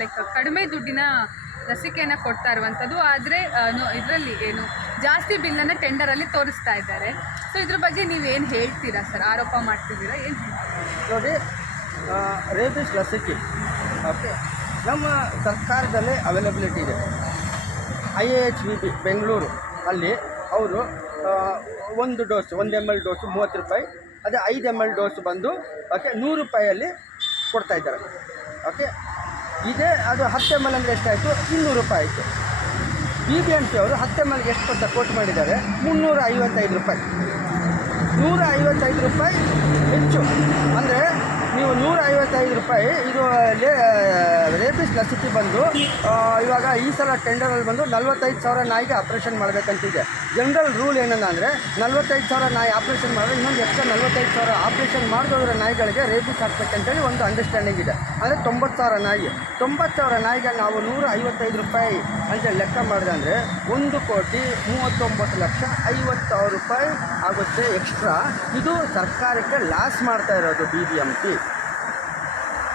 Like ಕಡಿಮೆ ದುಡ್ಡಿನ ಲಸಿಕೆಯನ್ನು ಕೊಡ್ತಾ ಇರುವಂಥದ್ದು. ಆದರೆ ಇದರಲ್ಲಿ ಏನು ಜಾಸ್ತಿ ಬಿಲ್ಲನ್ನು ಟೆಂಡರಲ್ಲಿ ತೋರಿಸ್ತಾ ಇದ್ದಾರೆ. ಸೊ ಇದ್ರ ಬಗ್ಗೆ ನೀವೇನು ಹೇಳ್ತೀರಾ ಸರ್? ಆರೋಪ ಮಾಡ್ತಿದ್ದೀರಾ, ಏನು ಹೇಳ್ತೀರಾ? ನೋಡಿ, ರೇಬಿಸ್ ಲಸಿಕೆ ಓಕೆ ನಮ್ಮ ಸರ್ಕಾರದಲ್ಲೇ ಅವೈಲಬಿಲಿಟಿ ಇದೆ. IAHVB ಬೆಂಗಳೂರು ಅಲ್ಲಿ ಅವರು ಒಂದು ಡೋಸ್ 1 ml ಡೋಸು 30 ರೂಪಾಯಿ, ಅದೇ 5 ml ಡೋಸ್ ಬಂದು ಓಕೆ 100 ರೂಪಾಯಲ್ಲಿ ಕೊಡ್ತಾಯಿದ್ದಾರೆ. ಓಕೆ, ಇದೇ ಅದು 10 ml ಅಂದರೆ ಎಷ್ಟಾಯಿತು? 200 ರೂಪಾಯಿ ಆಯಿತು. BBMP ಅವರು 10 ml ಎಷ್ಟು ಅಂತ ಕೋಟ್ ಮಾಡಿದ್ದಾರೆ? 355 ರೂಪಾಯಿ. 155 ರೂಪಾಯಿ ಹೆಚ್ಚು. ಅಂದರೆ ನೀವು 155 ರೂಪಾಯಿ ಇದು ರೇಬಿಸ್ ಲಸಿಕೆ ಬಂದು ಇವಾಗ ಈ ಸಲ ಟೆಂಡರಲ್ಲಿ ಬಂದು 45,000 ನಾಯಿಗೆ ಆಪ್ರೇಷನ್ ಮಾಡಬೇಕಂತಿದೆ. ಜನರಲ್ ರೂಲ್ ಏನಂದರೆ 45,000 ನಾಯಿ ಆಪ್ರೇಷನ್ ಮಾಡಿದ್ರೆ ಇನ್ನೊಂದು ಎಕ್ಸ್ಟ್ರಾ 45,000 ಆಪ್ರೇಷನ್ ಮಾಡಿದವರ ನಾಯಿಗಳಿಗೆ ರೇಬಿಸ್ ಹಾಕ್ಬೇಕಂತೇಳಿ ಒಂದು ಅಂಡರ್ಸ್ಟ್ಯಾಂಡಿಂಗ್ ಇದೆ. ಅಂದರೆ 90,000 ನಾಯಿ. 90,000 ನಾಯಿಗೆ ನಾವು 155 ರೂಪಾಯಿ ಅಂತ ಲೆಕ್ಕ ಮಾಡಿದೆ ಅಂದರೆ 1,39,50,000 ರೂಪಾಯಿ ಆಗುತ್ತೆ ಎಕ್ಸ್ಟ್ರಾ. ಇದು ಸರ್ಕಾರಕ್ಕೆ ಲಾಸ್ ಮಾಡ್ತಾ ಇರೋದು BBMP.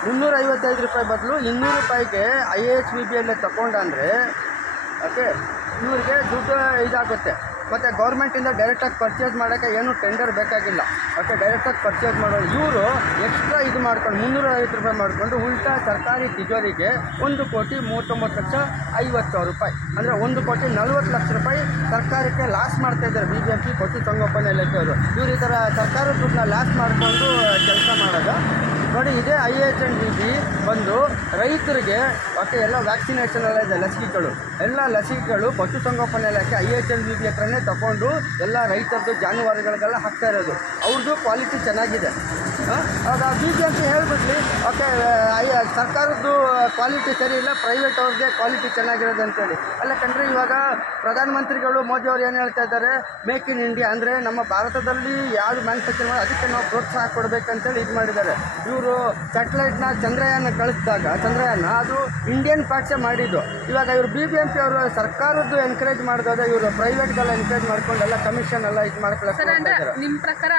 355 ರೂಪಾಯಿ ಬದಲು 200 ರೂಪಾಯಿಗೆ IAHVBಯಲ್ಲೇ ತಗೊಂಡಂದರೆ ಓಕೆ ಇವ್ರಿಗೆ ದುಡ್ಡು ಇದಾಗುತ್ತೆ. ಮತ್ತು ಗೌರ್ಮೆಂಟಿಂದ ಡೈರೆಕ್ಟಾಗಿ ಪರ್ಚೇಸ್ ಮಾಡೋಕ್ಕೆ ಏನೂ ಟೆಂಡರ್ ಬೇಕಾಗಿಲ್ಲ. ಓಕೆ, ಡೈರೆಕ್ಟಾಗಿ ಪರ್ಚೇಸ್ ಮಾಡೋದು ಇವರು ಎಕ್ಸ್ಟ್ರಾ ಇದು ಮಾಡ್ಕೊಂಡು 350 ರೂಪಾಯಿ ಮಾಡಿಕೊಂಡು ಉಲ್ಟಾ ಸರ್ಕಾರಿ ತಿಜೋರಿಗೆ 1,39,50,000 ರೂಪಾಯಿ, ಅಂದರೆ 1,40,00,000 ರೂಪಾಯಿ ಸರ್ಕಾರಕ್ಕೆ ಲಾಸ್ ಮಾಡ್ತಾಯಿದ್ದಾರೆ BBMP ಪಶುಸಂಗೋಪನಾ ಇಲಾಖೆಯವರು. ಇವರು ಈ ಥರ ಸರ್ಕಾರದ ದುಡ್ಡನ್ನ ಲಾಸ್ ಮಾಡಿಕೊಂಡು ಕೆಲಸ ಮಾಡೋದು. ನೋಡಿ, ಇದೇ IAHVB ಬಂದು ರೈತರಿಗೆ ಓಕೆ ಎಲ್ಲ ವ್ಯಾಕ್ಸಿನೇಷನ್ ಎಲ್ಲ ಇದೆ, ಎಲ್ಲ ಲಸಿಕೆಗಳು ಪಶುಸಂಗೋಪನಾ ಇಲಾಖೆ IAHVB ಹತ್ರನೇ ತಗೊಂಡು ಎಲ್ಲ ರೈತರದ್ದು ಜಾನುವಾರುಗಳಿಗೆಲ್ಲ ಹಾಕ್ತಾ ಇರೋದು. ಅವ್ರದ್ದು ಕ್ವಾಲಿಟಿ ಚೆನ್ನಾಗಿದೆ. ಆಗ BBMP ಹೇಳ್ಬಿಡ್ಲಿ ಓಕೆ ಸರ್ಕಾರದ್ದು ಕ್ವಾಲಿಟಿ ಸರಿ ಇಲ್ಲ, ಪ್ರೈವೇಟ್ ಅವ್ರಿಗೆ ಕ್ವಾಲಿಟಿ ಚೆನ್ನಾಗಿರೋದು ಅಂತೇಳಿ. ಅಲ್ಲ ಕಂಡ್ರೆ, ಇವಾಗ ಪ್ರಧಾನಮಂತ್ರಿಗಳು ಮೋದಿ ಅವರು ಏನು ಹೇಳ್ತಾ ಇದ್ದಾರೆ? ಮೇಕ್ ಇನ್ ಇಂಡಿಯಾ ಅಂದರೆ ನಮ್ಮ ಭಾರತದಲ್ಲಿ ಯಾರು ಮ್ಯಾನುಫ್ಯಾಕ್ಚರ್ ಮಾಡಿ ಅದಕ್ಕೆ ನಾವು ಪ್ರೋತ್ಸಾಹ ಕೊಡಬೇಕಂತೇಳಿ ಇದು ಮಾಡಿದ್ದಾರೆ. ಇವರು ಸ್ಯಾಟಲೈಟ್ನ ಚಂದ್ರಯಾನ ಕಳಿಸಿದಾಗ ಚಂದ್ರಯಾನ ಅದು ಇಂಡಿಯನ್ ಪಾರ್ಟ್ಸೇ ಮಾಡಿದ್ದು. ಇವಾಗ ಇವರು BBMP ಅವರು ಸರ್ಕಾರದ್ದು ಎನ್ಕರೇಜ್ ಮಾಡಿದಾಗ ಇವರು ಪ್ರೈವೇಟ್ಗೆಲ್ಲ ಎನ್ಕರೇಜ್ ಮಾಡ್ಕೊಂಡು ಎಲ್ಲ ಕಮಿಷನ್ ಎಲ್ಲ ಇದು ಮಾಡ್ಕೊಳ್ಳೋಕೆ. ನಿಮ್ಮ ಪ್ರಕಾರ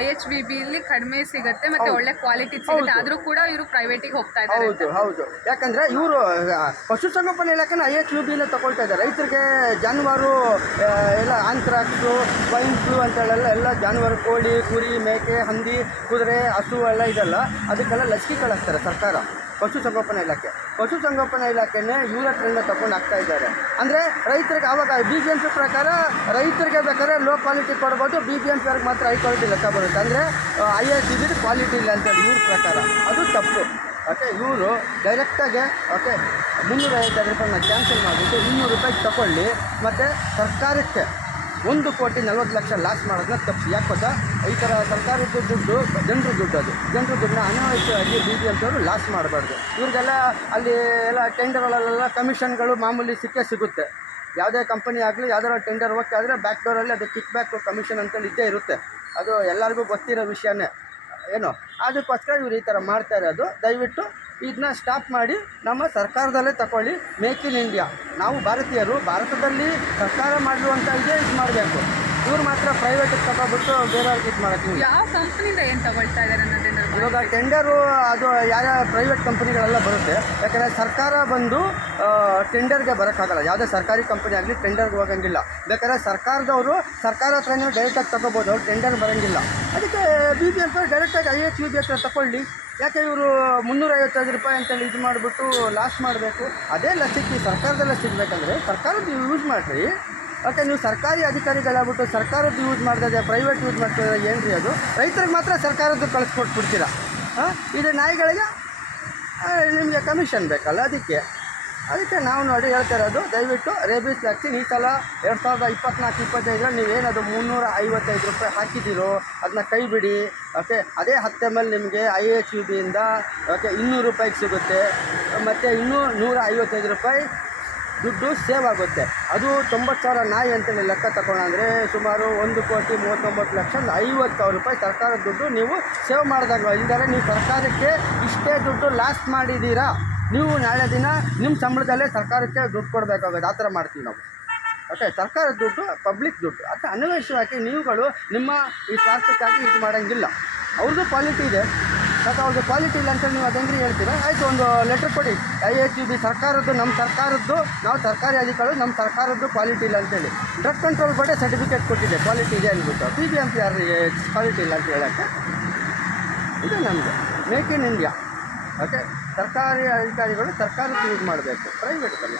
IHVB ಇಲ್ಲಿ ಕಡಿಮೆ ಸಿಗುತ್ತೆ ಮತ್ತೆ ಒಳ್ಳೆ ಕ್ವಾಲಿಟಿ ಸಿಗುತ್ತೆ, ಆದರೂ ಕೂಡ ಇವರು ಪ್ರೈವೇಟಿಗೆ ಹೋಗ್ತಾ ಇದ್ದಾರೆ. ಹೌದು. ಯಾಕಂದರೆ ಇವರು ಪಶುಸಂಗೋಪನಾ ಇಲಾಖೆನ IHVBನ ತಗೊಳ್ತಾ ಇದ್ದಾರೆ. ರೈತರಿಗೆ ಜಾನುವಾರು ಎಲ್ಲ ಆಂಥ್ರಾಕ್ಸು, ಸ್ವೈನ್ ಫ್ಲೂ ಅಂತೇಳೆಲ್ಲ ಎಲ್ಲ ಜಾನುವಾರು ಕೋಳಿ, ಕುರಿ, ಮೇಕೆ, ಹಂದಿ, ಕುದುರೆ, ಹಸು ಎಲ್ಲ ಇದೆಲ್ಲ ಅದಕ್ಕೆಲ್ಲ ಲಸಿಕೆ ಕಳಿಸ್ತಾರೆ ಸರ್ಕಾರ. ಪಶುಸಂಗೋಪನಾ ಇಲಾಖೆನೇ ಇವ್ರ ಹತ್ರದಿಂದ ತಗೊಂಡು ಹಾಕ್ತಾ ಇದ್ದಾರೆ. ಅಂದರೆ ರೈತರಿಗೆ ಆವಾಗ BBMP ಪ್ರಕಾರ ರೈತರಿಗೆ ಬೇಕಾದ್ರೆ ಲೋ ಕ್ವಾಲಿಟಿ ಕೊಡ್ಬೋದು, BBMP ಅವ್ರಿಗೆ ಮಾತ್ರ ಹೈ ಕ್ವಾಲಿಟಿ ಲೆಕ್ಕ ಬರುತ್ತೆ. ಅಂದರೆ IHVB ಕ್ವಾಲಿಟಿ ಇಲ್ಲ ಅಂತೇಳಿ ಇವ್ರ ಪ್ರಕಾರ ಅದು ತಪ್ಪು. ಓಕೆ, ಇವರು ಡೈರೆಕ್ಟಾಗಿ ಓಕೆ 355 ರೂಪಾಯಿನ ಕ್ಯಾನ್ಸಲ್ ಮಾಡಿಬಿಟ್ಟು 200 ರೂಪಾಯಿಗೆ ತಗೊಳ್ಳಿ. ಮತ್ತು ಸರ್ಕಾರಕ್ಕೆ 1,40,00,000 ಲಾಸ್ ಮಾಡೋದನ್ನ ತಪ್ಪು. ಯಾಕೆ ಗೊತ್ತಾ? ಈ ಥರ ಸರ್ಕಾರದ ದುಡ್ಡು ಜನರ ದುಡ್ಡು, ಅದು ಜನರ ದುಡ್ಡನ್ನ ಅನಾವಶ್ಯವಾಗಿ BBMP ಅವರು ಲಾಸ್ ಮಾಡಬಾರ್ದು. ಇವ್ರಿಗೆಲ್ಲ ಅಲ್ಲಿ ಎಲ್ಲ ಟೆಂಡರ್ಗಳಲ್ಲೆಲ್ಲ ಕಮಿಷನ್ಗಳು ಮಾಮೂಲಿ ಸಿಗುತ್ತೆ. ಯಾವುದೇ ಕಂಪನಿ ಆಗಲಿ ಯಾವ್ದಾರ ಟೆಂಡರ್ ಓಕೆ ಆದರೆ ಬ್ಯಾಕ್ ಡೋರಲ್ಲಿ ಅದು ಕಿಕ್ ಬ್ಯಾಕ್ ಕಮಿಷನ್ ಅಂತೇಳಿ ಇದ್ದೇ ಇರುತ್ತೆ. ಅದು ಎಲ್ಲರಿಗೂ ಗೊತ್ತಿರೋ ವಿಷಯನೇ ಏನು. ಅದಕ್ಕೋಸ್ಕರ ಇವ್ರು ಈ ಥರ ಮಾಡ್ತಾ ಇರೋದು. ದಯವಿಟ್ಟು ಇದನ್ನ ಸ್ಟಾಪ್ ಮಾಡಿ ನಮ್ಮ ಸರ್ಕಾರದಲ್ಲೇ ತಗೊಳ್ಳಿ. Make in India. ನಾವು ಭಾರತೀಯರು ಭಾರತದಲ್ಲಿ ಸರ್ಕಾರ ಮಾಡಿರುವಂಥ ಇದೇ ಇದು ಮಾಡಬೇಕು. ಇವ್ರು ಮಾತ್ರ ಪ್ರೈವೇಟಿಗೆ ತಗೊಬಿಟ್ಟು ಬೇರೆಯವ್ರಿಗೆ ಇದು ಮಾಡೋಕ್ಕೆ. ಯಾವ ಕಂಪ್ನಿಯಿಂದ ಏನು ತಗೊಳ್ತಾ ಇದ್ದಾರೆ ಅನ್ನೋದನ್ನು ಇವಾಗ ಟೆಂಡರು ಅದು ಯಾವ್ಯಾವ ಪ್ರೈವೇಟ್ ಕಂಪ್ನಿಗಳೆಲ್ಲ ಬರುತ್ತೆ. ಯಾಕಂದರೆ ಸರ್ಕಾರ ಬಂದು ಟೆಂಡರ್ಗೆ ಬರೋಕ್ಕಾಗಲ್ಲ. ಯಾವುದೇ ಸರ್ಕಾರಿ ಕಂಪನಿ ಆಗಲಿ ಟೆಂಡರ್ಗೆ ಹೋಗೋಂಗಿಲ್ಲ. ಬೇಕಾದ್ರೆ ಸರ್ಕಾರದವರು ಸರ್ಕಾರ ಹತ್ರನೇ ಡೈರೆಕ್ಟಾಗಿ ತಗೋಬೋದು, ಅವ್ರು ಟೆಂಡರ್ ಬರೋಂಗಿಲ್ಲ. ಅದಕ್ಕೆ BBMP ಡೈರೆಕ್ಟಾಗಿ IHVB ಹತ್ರ ತಗೊಳ್ಳಿ. ಯಾಕೆ ಇವರು 355 ರೂಪಾಯಿ ಅಂತೇಳಿ ಇದು ಮಾಡಿಬಿಟ್ಟು ಲಾಸ್ ಮಾಡಬೇಕು? ಅದೇ ಲಸಿಕೆ ಸರ್ಕಾರದಲ್ಲೇ ಸಿಗಬೇಕಂದ್ರೆ ಸರ್ಕಾರದ್ದು ಯೂಸ್ ಮಾಡಿರಿ. ಓಕೆ, ನೀವು ಸರ್ಕಾರಿ ಅಧಿಕಾರಿಗಳಾಗ್ಬಿಟ್ಟು ಸರ್ಕಾರದ್ದು ಯೂಸ್ ಮಾಡಿದಾಗ ಪ್ರೈವೇಟ್ ಯೂಸ್ ಮಾಡ್ತಿದ್ರೆ ಏನು ರೀ ಅದು? ರೈತರಿಗೆ ಮಾತ್ರ ಸರ್ಕಾರದ್ದು ಕಳಿಸ್ಕೊಟ್ಬಿಡ್ತೀರಾ. ಇದು ನಾಯಿಗಳಿಗೆ ನಿಮಗೆ ಕಮಿಷನ್ ಬೇಕಲ್ಲ. ಅದಕ್ಕೆ ನಾವು ನೋಡಿ ಹೇಳ್ತಾ ಇರೋದು, ದಯವಿಟ್ಟು ರೇಬಿಸ್ ವ್ಯಾಕ್ಸಿನ್ ಈ ಸಲ 2024-25 ನೀವೇನದು 355 ರೂಪಾಯಿ ಹಾಕಿದ್ದೀರೋ ಅದನ್ನ ಕೈ ಬಿಡಿ. ಓಕೆ, ಅದೇ 10 ml ನಿಮಗೆ IHVBಯಿಂದ ಓಕೆ 200 ರೂಪಾಯಿಗೆ ಸಿಗುತ್ತೆ. ಮತ್ತು ಇನ್ನೂ 155 ರೂಪಾಯಿ ದುಡ್ಡು ಸೇವ್ ಆಗುತ್ತೆ. ಅದು 90,000 ನಾಯಿ ಅಂತೇಳಿ ಲೆಕ್ಕ ತಗೊಂಡ್ರೆ ಸುಮಾರು 1,39,50,000 ರೂಪಾಯಿ ಸರ್ಕಾರದ ದುಡ್ಡು ನೀವು ಸೇವ್ ಮಾಡಿದಾಗ. ಇಲ್ಲದೇ ನೀವು ಸರ್ಕಾರಕ್ಕೆ ಇಷ್ಟೇ ದುಡ್ಡು ಲಾಸ್ ಮಾಡಿದ್ದೀರಾ, ನೀವು ನಾಳೆ ದಿನ ನಿಮ್ಮ ಸಂಬಳದಲ್ಲೇ ಸರ್ಕಾರಕ್ಕೆ ದುಡ್ಡು ಕೊಡಬೇಕಾಗೋದು. ಆ ಥರ ಮಾಡ್ತೀವಿ ನಾವು. ಓಕೆ, ಸರ್ಕಾರದ ದುಡ್ಡು ಪಬ್ಲಿಕ್ ದುಡ್ಡು. ಅದು ಅನವಶ್ಯವಾಗಿ ನೀವುಗಳು ನಿಮ್ಮ ಈ ಸ್ವಾರ್ಥಕ್ಕಾಗಿ ಇದು ಮಾಡೋಂಗಿಲ್ಲ. ಅವ್ರದ್ದು ಕ್ವಾಲಿಟಿ ಇದೆ. ಮತ್ತು ಅವ್ರಿಗೆ ಕ್ವಾಲಿಟಿ ಇಲ್ಲ ಅಂತೇಳಿ ನೀವು ಅದು ಹೆಂಗ್ರಿ ಹೇಳ್ತೀರಾ? ಆಯಿತು, ಒಂದು ಲೆಟ್ರ್ ಕೊಡಿ, IHUB ಸರ್ಕಾರದ್ದು, ನಮ್ಮ ಸರ್ಕಾರದ್ದು, ನಾವು ಸರ್ಕಾರಿ ಅಧಿಕಾರಿಗಳು, ನಮ್ಮ ಸರ್ಕಾರದ್ದು ಕ್ವಾಲಿಟಿ ಇಲ್ಲ ಅಂತೇಳಿ. ಡ್ರಗ್ ಕಂಟ್ರೋಲ್ ಬಡೆ ಸರ್ಟಿಫಿಕೇಟ್ ಕೊಟ್ಟಿದೆ ಕ್ವಾಲಿಟಿ ಇದೆ ಅಂದ್ಬಿಟ್ಟು. BBMP ಯಾರಿಗೆ ಕ್ವಾಲಿಟಿ ಇಲ್ಲ ಅಂತ ಹೇಳೋಕ್ಕೆ? ಇದು ನಮಗೆ ಮೇಕ್ ಇನ್ ಇಂಡಿಯಾ. ಓಕೆ, ಸರ್ಕಾರಿ ಅಧಿಕಾರಿಗಳು ಸರ್ಕಾರಕ್ಕೆ ಯೂಸ್ ಮಾಡಬೇಕು, ಪ್ರೈವೇಟ್ಗಲ್ಲ.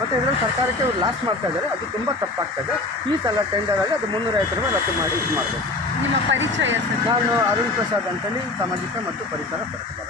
ಮತ್ತು ಇದರಲ್ಲಿ ಸರ್ಕಾರಕ್ಕೆ ಇವ್ರು ಲಾಸ್ ಮಾಡ್ತಾ ಇದ್ದಾರೆ, ಅದು ತುಂಬ ತಪ್ಪಾಗ್ತದೆ. ಈ ಸಲ ಟೆಂಡರಲ್ಲಿ ಅದು 350 ರೂಪಾಯಿ ರದ್ದು ಮಾಡಿ ಇದು ಮಾಡಬೇಕು. ನಿಮ್ಮ ಪರಿಚಯ ಸರ್? ನಾನು ಅರುಣ್ ಪ್ರಸಾದ್ ಅಂತೇಳಿ, ಸಾಮಾಜಿಕ ಮತ್ತು ಪರಿಸರ ಪರಿಷ್ಕಾರ.